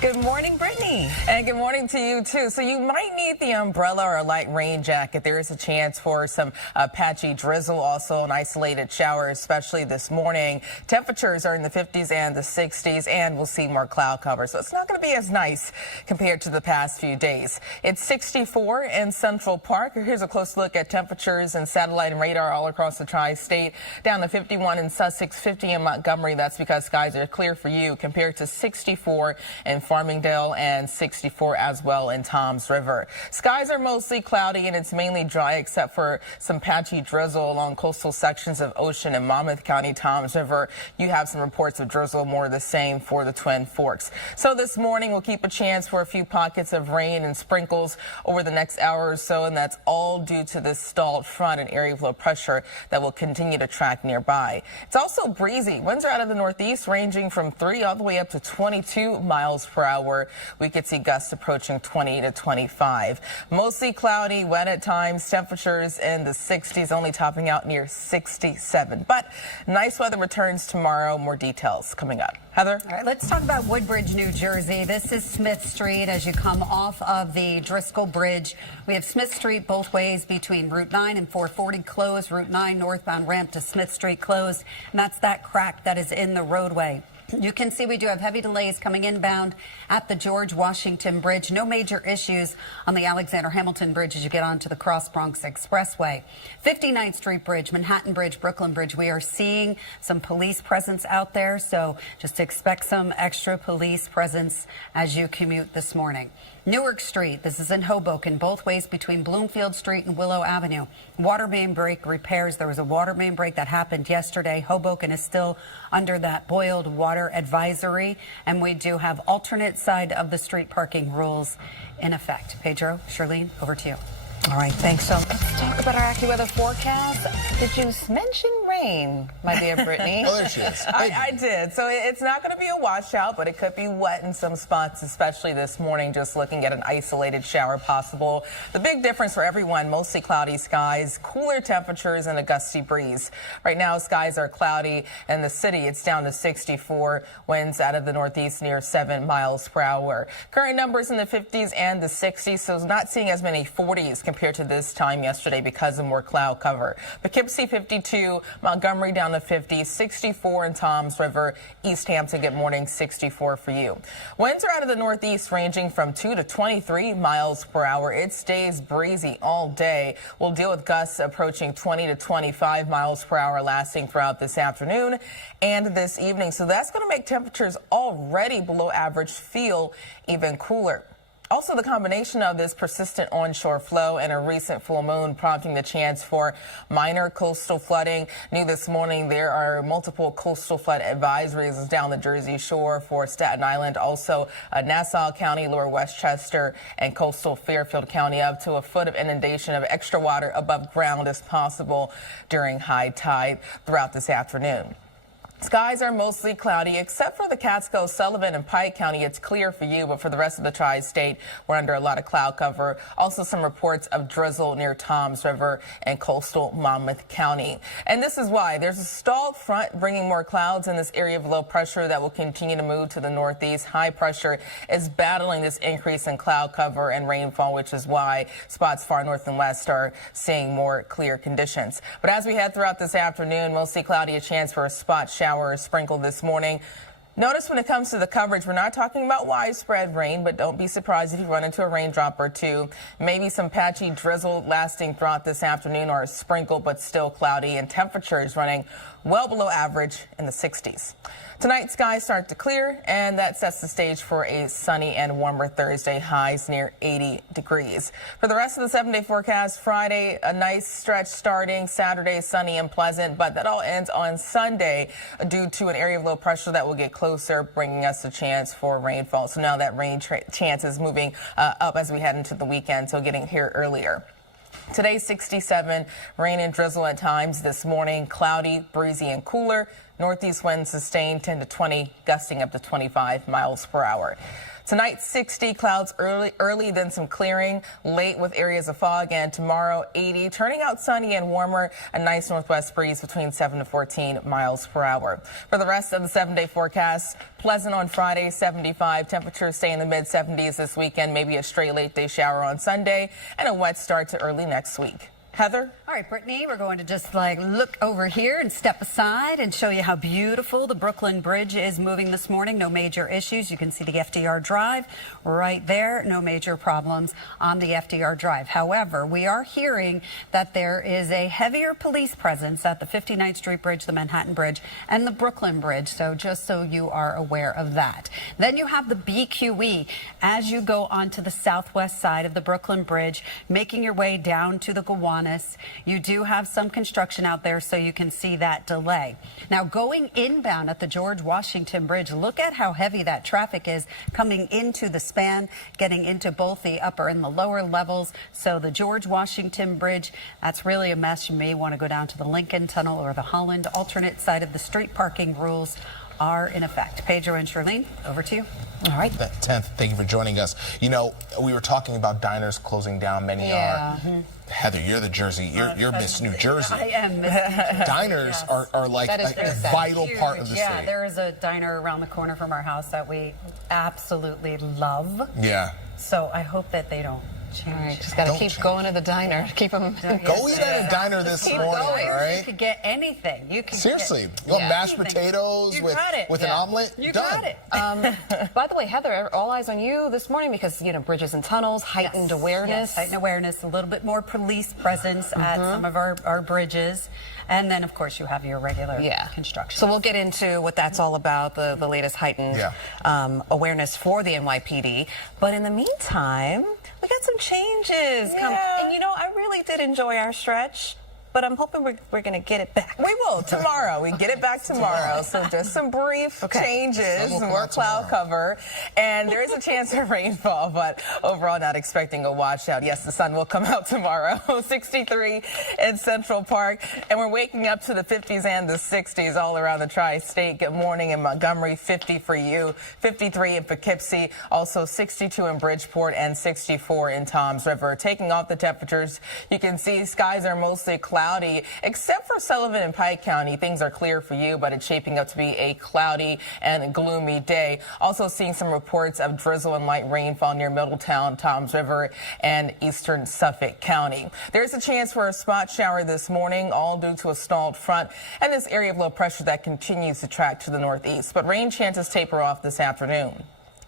Good morning, Brittany. And good morning to you, too. So you might need the umbrella or a light rain jacket. There is a chance for some patchy drizzle, also an isolated shower, especially this morning. Temperatures are in the 50s and the 60s, and we'll see more cloud cover. So it's not going to be as nice compared to the past few days. It's 64 in Central Park. Here's a close look at temperatures and satellite and radar all across the tri-state. Down to 51 in Sussex, 50 in Montgomery. That's because skies are clear for you, compared to 64 in Farmingdale and 64 as well in Toms River. Skies are mostly cloudy and it's mainly dry except for some patchy drizzle along coastal sections of Ocean and Monmouth County. Toms River, you have some reports of drizzle, more the same for the Twin Forks. So this morning we'll keep a chance for a few pockets of rain and sprinkles over the next hour or so, and that's all due to this stalled front and area of low pressure that will continue to track nearby. It's also breezy. Winds are out of the northeast ranging from 3 all the way up to 22 miles per hour. We could see gusts approaching 20 to 25. Mostly cloudy, wet at times. Temperatures in the 60s, only topping out near 67. But nice weather returns tomorrow. More details coming up. Heather? All right, let's talk about Woodbridge, New Jersey. This is Smith Street as you come off of the Driscoll Bridge. We have Smith Street both ways between Route 9 and 440 closed. Route 9 northbound ramp to Smith Street closed. And that's that crack that is in the roadway. You can see we do have heavy delays coming inbound at the George Washington Bridge. No major issues on the Alexander Hamilton Bridge as you get onto the Cross Bronx Expressway. 59th Street Bridge, Manhattan Bridge, Brooklyn Bridge. We are seeing some police presence out there, so just expect some extra police presence as you commute this morning. Newark Street, this is in Hoboken, both ways between Bloomfield Street and Willow Avenue. Water main break repairs. There was a water main break that happened yesterday. Hoboken is still under that boiled water advisory, and we do have alternate side of the street parking rules in effect. Pedro, Charlene, over to you. All right, thanks. So let's talk about our AccuWeather forecast. Did you mention rain, my dear Brittany? Oh, there she is. I did. So it's not going to be a washout, but it could be wet in some spots, especially this morning, just looking at an isolated shower possible. The big difference for everyone, mostly cloudy skies, cooler temperatures, and a gusty breeze. Right now, skies are cloudy in the city. It's down to 64. Winds out of the northeast near 7 miles per hour. Current numbers in the 50s and the 60s, so not seeing as many 40s compared to this time yesterday because of more cloud cover. Poughkeepsie 52, Montgomery down to 50, 64 in Toms River, East Hampton, good morning, 64 for you. Winds are out of the northeast ranging from 2 to 23 miles per hour. It stays breezy all day. We'll deal with gusts approaching 20 to 25 miles per hour lasting throughout this afternoon and this evening. So that's going to make temperatures already below average feel even cooler. Also, the combination of this persistent onshore flow and a recent full moon prompting the chance for minor coastal flooding. New this morning, there are multiple coastal flood advisories down the Jersey Shore for Staten Island, also Nassau County, Lower Westchester, and coastal Fairfield County. Up to a foot of inundation of extra water above ground is possible during high tide throughout this afternoon. Skies are mostly cloudy, except for the Catskill, Sullivan, and Pike County. It's clear for you, but for the rest of the tri-state, we're under a lot of cloud cover. Also, some reports of drizzle near Toms River and coastal Monmouth County. And this is why there's a stalled front bringing more clouds in this area of low pressure that will continue to move to the northeast. High pressure is battling this increase in cloud cover and rainfall, which is why spots far north and west are seeing more clear conditions. But as we head throughout this afternoon, mostly cloudy, a chance for a spot shower or sprinkle this morning. Notice when it comes to the coverage, we're not talking about widespread rain, but don't be surprised if you run into a raindrop or two. Maybe some patchy drizzle lasting throughout this afternoon, or a sprinkle, but still cloudy, and temperatures running well below average in the 60s. Tonight, skies start to clear, and that sets the stage for a sunny and warmer Thursday, highs near 80 degrees. For the rest of the 7-day forecast, Friday, a nice stretch starting. Saturday, sunny and pleasant, but that all ends on Sunday due to an area of low pressure that will get closer, bringing us a chance for rainfall. So now that rain chance is moving up as we head into the weekend, so getting here earlier. Today, 67, rain and drizzle at times this morning, cloudy, breezy, and cooler. Northeast winds sustained 10 to 20, gusting up to 25 miles per hour. Tonight, 60 clouds early, then some clearing late with areas of fog, and tomorrow 80, turning out sunny and warmer, a nice northwest breeze between 7 to 14 miles per hour. For the rest of the 7-day forecast, pleasant on Friday, 75. Temperatures stay in the mid 70s this weekend, maybe a stray late day shower on Sunday, and a wet start to early next week. Heather? All right, Brittany, we're going to just look over here and step aside and show you how beautiful the Brooklyn Bridge is moving this morning. No major issues. You can see the FDR Drive right there. No major problems on the FDR Drive. However, we are hearing that there is a heavier police presence at the 59th Street Bridge, the Manhattan Bridge, and the Brooklyn Bridge. So just so you are aware of that. Then you have the BQE as you go onto the southwest side of the Brooklyn Bridge, making your way down to the Gowanus. You do have some construction out there, so you can see that delay. Now, going inbound at the George Washington Bridge, look at how heavy that traffic is coming into the span, getting into both the upper and the lower levels. So the George Washington Bridge, that's really a mess. You may want to go down to the Lincoln Tunnel or the Holland alternate side of the street. Parking rules are in effect. Pedro and Charlene, over to you. All right. That 10th, thank you for joining us. You know, we were talking about diners closing down. Many are. Heather, you're the Jersey. You're Miss New Jersey. I am Miss New Jersey. Diners are like a vital part of the city. Yeah, there is a diner around the corner from our house that we absolutely love. Yeah. So I hope that they don't change. All right, just got to keep going to the diner. Keep them. Go eat at a diner this morning, all right? You could get anything. You could Seriously, you want mashed potatoes with an omelet? You Done. got it. By the way, Heather, all eyes on you this morning because, you know, bridges and tunnels, heightened awareness. Yes, heightened awareness, a little bit more police presence at some of our bridges. And then, of course, you have your regular construction. So we'll get into what that's all about, the latest heightened awareness for the NYPD. But in the meantime, we got some changes. And, you know, I really did enjoy our stretch. But I'm hoping we're going to get it back. We will tomorrow. We get it back tomorrow. So just some brief changes, more cloud cover, and there is a chance of rainfall, but overall not expecting a washout. Yes, the sun will come out tomorrow. 63 in Central Park, and we're waking up to the 50s and the 60s all around the tri-state. Good morning in Montgomery, 50 for you, 53 in Poughkeepsie, also 62 in Bridgeport, and 64 in Toms River. Taking off the temperatures, you can see skies are mostly cloudy, except for Sullivan and Pike County. Things are clear for you, but it's shaping up to be a cloudy and gloomy day. Also seeing some reports of drizzle and light rainfall near Middletown, Toms River, and eastern Suffolk County. There's a chance for a spot shower this morning, all due to a stalled front and this area of low pressure that continues to track to the northeast. But rain chances taper off this afternoon.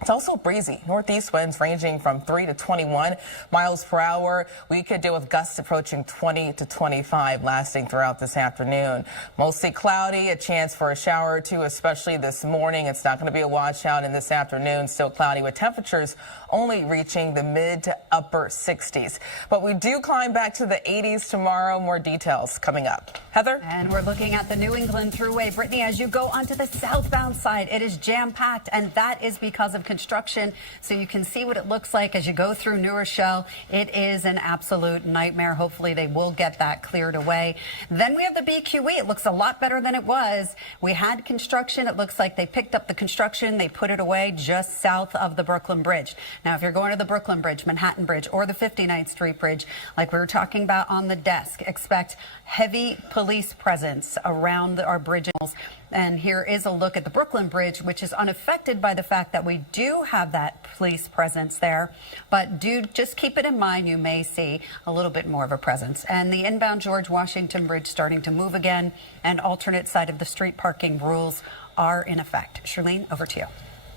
It's also breezy. Northeast winds ranging from 3 to 21 miles per hour. We could deal with gusts approaching 20 to 25 lasting throughout this afternoon. Mostly cloudy, a chance for a shower or two, especially this morning. It's not going to be a washout in this afternoon. Still cloudy with temperatures only reaching the mid to upper 60s. But we do climb back to the 80s tomorrow. More details coming up. Heather? And we're looking at the New England Thruway. Brittany, as you go onto the southbound side, it is jam-packed, and that is because of construction. So you can see what it looks like as you go through New Rochelle. It is an absolute nightmare. Hopefully they will get that cleared away. Then we have the BQE. It looks a lot better than it was. We had construction. It looks like they picked up the construction. They put it away just south of the Brooklyn Bridge. Now, if you're going to the Brooklyn Bridge, Manhattan Bridge, or the 59th Street Bridge, like we were talking about on the desk, expect heavy police presence around our bridges. And here is a look at the Brooklyn Bridge, which is unaffected by the fact that we do have that police presence there. But do just keep it in mind, you may see a little bit more of a presence. And the inbound George Washington Bridge starting to move again, and alternate side of the street parking rules are in effect. Charlene, over to you.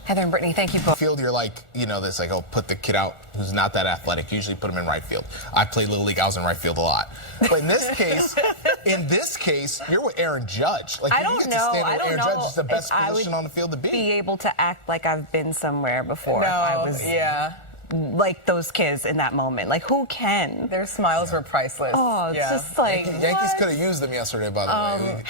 Heather and Brittany, thank you both. Field, you're like, you know, this like, oh, put the kid out who's not that athletic. Usually put him in right field. I played Little League. I was in right field a lot. But in this case, you're with Aaron Judge. Like, I don't know. I don't know. Judge is the best position on the field to be able to act like I've been somewhere before. No, I was, like those kids in that moment. Like, who can? Their smiles were priceless. Oh, it's just like Yankees could have used them yesterday, by the way.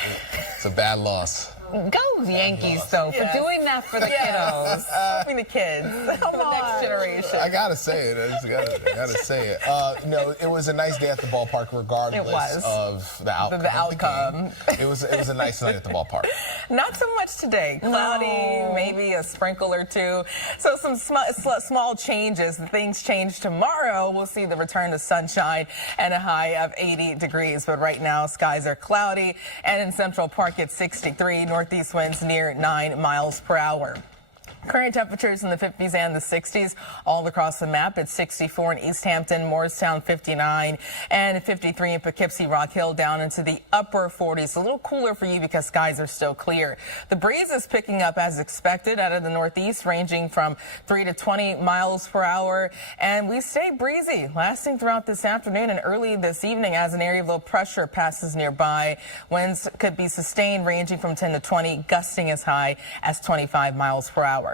It's a bad loss. Go Yankees, though, for doing that for the kiddos. Helping the kids. The next generation. I gotta say it. I gotta say it. No, it was a nice day at the ballpark, regardless of the outcome. The outcome. It was a nice night at the ballpark. Not so much today. Cloudy, maybe a sprinkle or two. So some small changes. Things change tomorrow. We'll see the return to sunshine and a high of 80 degrees. But right now, skies are cloudy, and in Central Park it's 63. Northeast winds near 9 miles per hour. Current temperatures in the 50s and the 60s all across the map. It's 64 in East Hampton, Morristown 59, and 53 in Poughkeepsie, Rock Hill, down into the upper 40s. A little cooler for you because skies are still clear. The breeze is picking up as expected out of the northeast, ranging from 3 to 20 miles per hour. And we stay breezy, lasting throughout this afternoon and early this evening as an area of low pressure passes nearby. Winds could be sustained, ranging from 10 to 20, gusting as high as 25 miles per hour.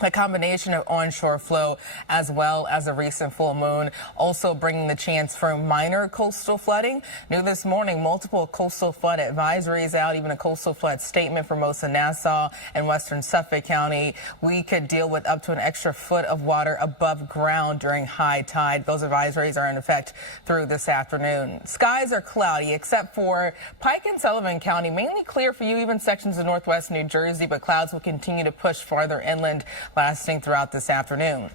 A combination of onshore flow as well as a recent full moon also bringing the chance for minor coastal flooding. New this morning, multiple coastal flood advisories out, even a coastal flood statement for most of Nassau and western Suffolk County. We could deal with up to an extra foot of water above ground during high tide. Those advisories are in effect through this afternoon. Skies are cloudy except for Pike and Sullivan County, mainly clear for you, even sections of northwest New Jersey, but clouds will continue to push farther inland, lasting throughout this afternoon.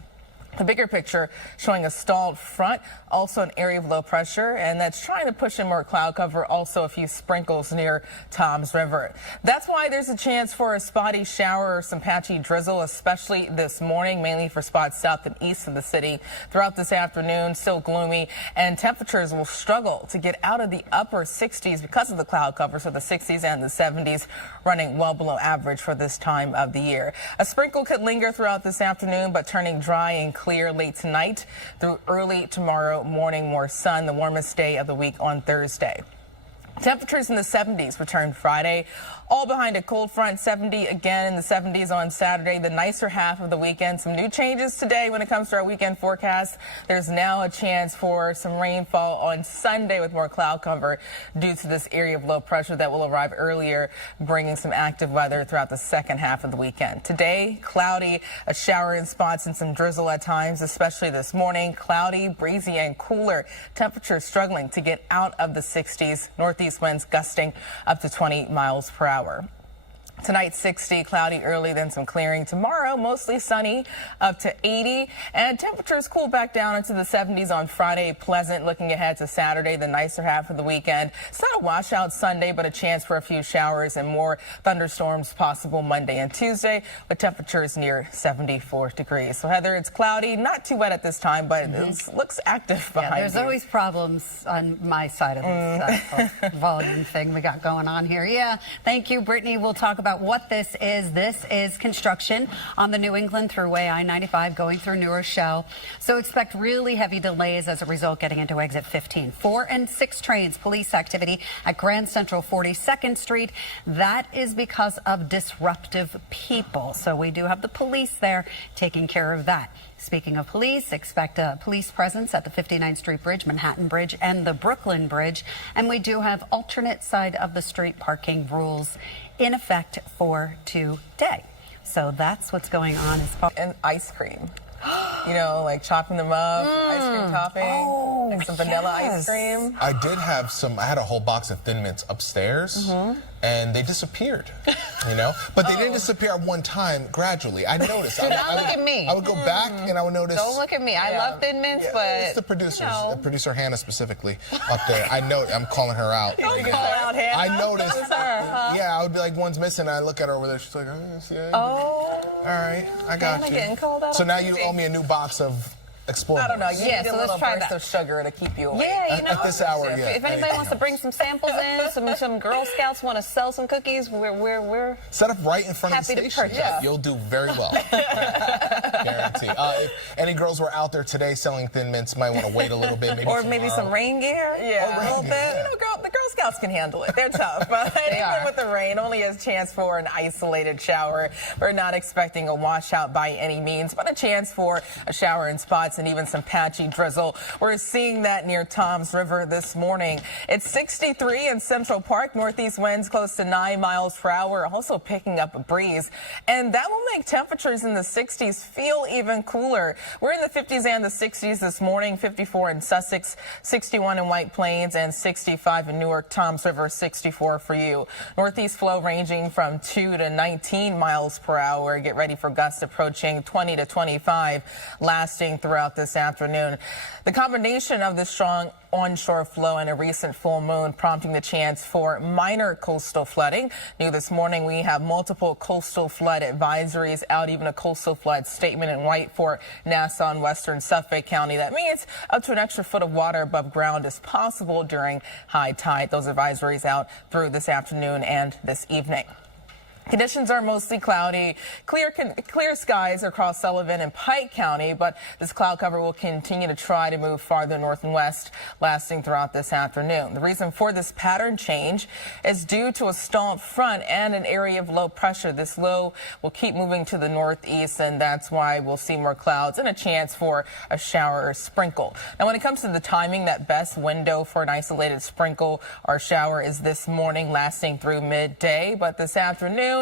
The bigger picture showing a stalled front, also an area of low pressure, and that's trying to push in more cloud cover, also a few sprinkles near Toms River. That's why there's a chance for a spotty shower or some patchy drizzle, especially this morning, mainly for spots south and east of the city. Throughout this afternoon, still gloomy, and temperatures will struggle to get out of the upper 60s because of the cloud cover, so the 60s and the 70s running well below average for this time of the year. A sprinkle could linger throughout this afternoon, but turning dry and clear late tonight through early tomorrow morning. More sun, the warmest day of the week on Thursday. Temperatures in the 70s return Friday, all behind a cold front. 70 again in the 70s on Saturday, the nicer half of the weekend. Some new changes today when it comes to our weekend forecast. There's now a chance for some rainfall on Sunday with more cloud cover due to this area of low pressure that will arrive earlier, bringing some active weather throughout the second half of the weekend. Today, cloudy, a shower in spots and some drizzle at times, especially this morning. Cloudy, breezy, and cooler. Temperatures struggling to get out of the 60s. Northeast winds gusting up to 20 miles per hour. Tonight, 60, cloudy early, then some clearing. Tomorrow, mostly sunny, up to 80. And temperatures cool back down into the 70s on Friday. Pleasant looking ahead to Saturday, the nicer half of the weekend. It's not a washout Sunday, but a chance for a few showers and more thunderstorms possible Monday and Tuesday, with temperatures near 74 degrees. So, Heather, it's cloudy, not too wet at this time, but it looks active behind There's you. always problems on my side of this volume thing we got going on here. Yeah, thank you, Brittany. We'll talk about what this is. This is construction on the New England Thruway, I-95, going through New Rochelle. So expect really heavy delays as a result getting into exit 15. 4 and 6 trains, police activity at Grand Central 42nd Street. That is because of disruptive people. So we do have the police there taking care of that. Speaking of police, expect a police presence at the 59th Street Bridge, Manhattan Bridge, and the Brooklyn Bridge. And we do have alternate side of the street parking rules in effect for today. So that's what's going on as far And ice cream. You know, like chopping them up, ice cream topping, like some vanilla ice cream. I did have some. I had a whole box of Thin Mints upstairs, and they disappeared. You know, but they didn't disappear at one time. Gradually, I noticed. Do not look at me. I would go back, and I would notice. Don't look at me. I love Thin Mints, but it's the producers, the producer Hannah specifically up there. I know. I'm calling her out. Don't call out Hannah. I noticed. Huh? Yeah, I would be like, one's missing. And I look at her over there. She's like, yeah. Oh. All right, I got Hannah you. getting called out. So now you owe me a new box of Explorer. I don't know. You need so a let's little try burst that. of sugar to keep you awake. yeah, you know, At this hour, yeah. If anybody wants to bring some samples in, some Girl Scouts want to sell some cookies, we're Set up right in front of happy the to station. purchase. Yeah. You'll do very well. Guarantee. If any girls were out there today selling Thin Mints, might want to wait a little bit. or maybe some rain gear. Yeah. A little bit. You know, the Girl Scouts Scouts can handle it. They're tough. But even with the rain, only a chance for an isolated shower. We're not expecting a washout by any means, but a chance for a shower in spots and even some patchy drizzle. We're seeing that near Toms River this morning. It's 63 in Central Park. Northeast winds close to 9 miles per hour, also picking up a breeze. And that will make temperatures in the 60s feel even cooler. We're in the 50s and the 60s this morning, 54 in Sussex, 61 in White Plains, and 65 in Newark, Toms River, 64 for you. Northeast flow ranging from 2 to 19 miles per hour. Get ready for gusts approaching 20 to 25, lasting throughout this afternoon. The combination of the strong onshore flow and a recent full moon prompting the chance for minor coastal flooding. New this morning, we have multiple coastal flood advisories out, even a coastal flood statement in white for Nassau and western Suffolk County. That means up to an extra foot of water above ground is possible during high tide. Those advisories out through this afternoon and this evening. Conditions are mostly cloudy, clear skies across Sullivan and Pike County, but this cloud cover will continue to try to move farther north and west, lasting throughout this afternoon. The reason for this pattern change is due to a storm front and an area of low pressure. This low will keep moving to the northeast, and that's why we'll see more clouds and a chance for a shower or sprinkle. Now, when it comes to the timing, that best window for an isolated sprinkle or shower is this morning, lasting through midday, but this afternoon,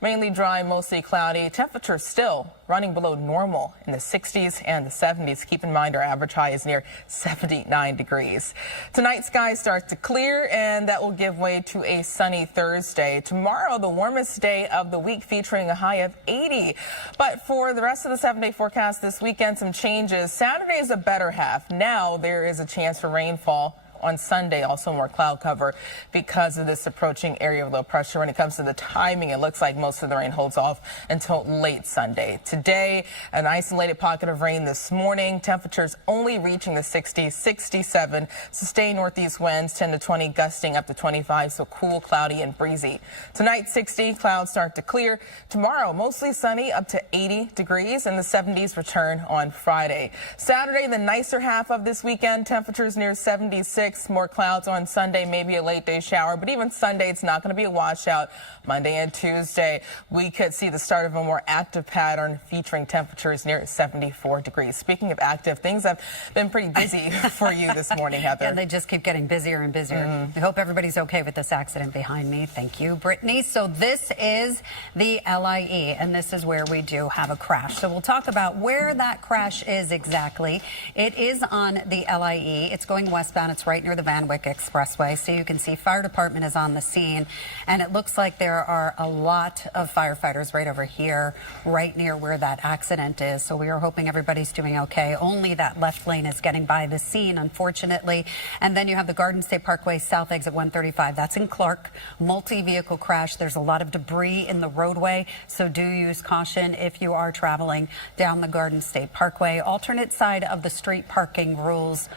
mainly dry, mostly cloudy. Temperatures still running below normal in the 60s and the 70s. Keep in mind our average high is near 79 degrees. Tonight, skies start to clear, and that will give way to a sunny Thursday. Tomorrow, the warmest day of the week, featuring a high of 80. But for the rest of the 7-day forecast this weekend, some changes. Saturday is a better half. Now there is a chance for rainfall on Sunday, also more cloud cover because of this approaching area of low pressure. When it comes to the timing, it looks like most of the rain holds off until late Sunday. Today, an isolated pocket of rain this morning. Temperatures only reaching the 60s, 67. Sustained northeast winds 10 to 20, gusting up to 25, so cool, cloudy, and breezy. Tonight, 60, clouds start to clear. Tomorrow, mostly sunny, up to 80 degrees, and the 70s return on Friday. Saturday, the nicer half of this weekend, temperatures near 76. More clouds on Sunday, maybe a late day shower, but even Sunday, it's not going to be a washout. Monday and Tuesday, we could see the start of a more active pattern featuring temperatures near 74 degrees. Speaking of active, things have been pretty busy for you this morning, Heather. Yeah, they just keep getting busier and busier. I hope everybody's okay with this accident behind me. Thank you, Brittany. So this is the LIE, and this is where we do have a crash. So we'll talk about where that crash is exactly. It is on the LIE. It's going westbound. It's right near the Van Wyck Expressway. So you can see fire department is on the scene, and it looks like there are a lot of firefighters right over here, right near where that accident is. So we are hoping everybody's doing okay. Only that left lane is getting by the scene, unfortunately. And then you have the Garden State Parkway South exit 135. That's in Clark. Multi-vehicle crash. There's a lot of debris in the roadway, so do use caution if you are traveling down the Garden State Parkway. Alternate side of the street parking rules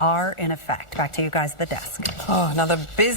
are in effect. Back to you guys at the desk. Oh, another busy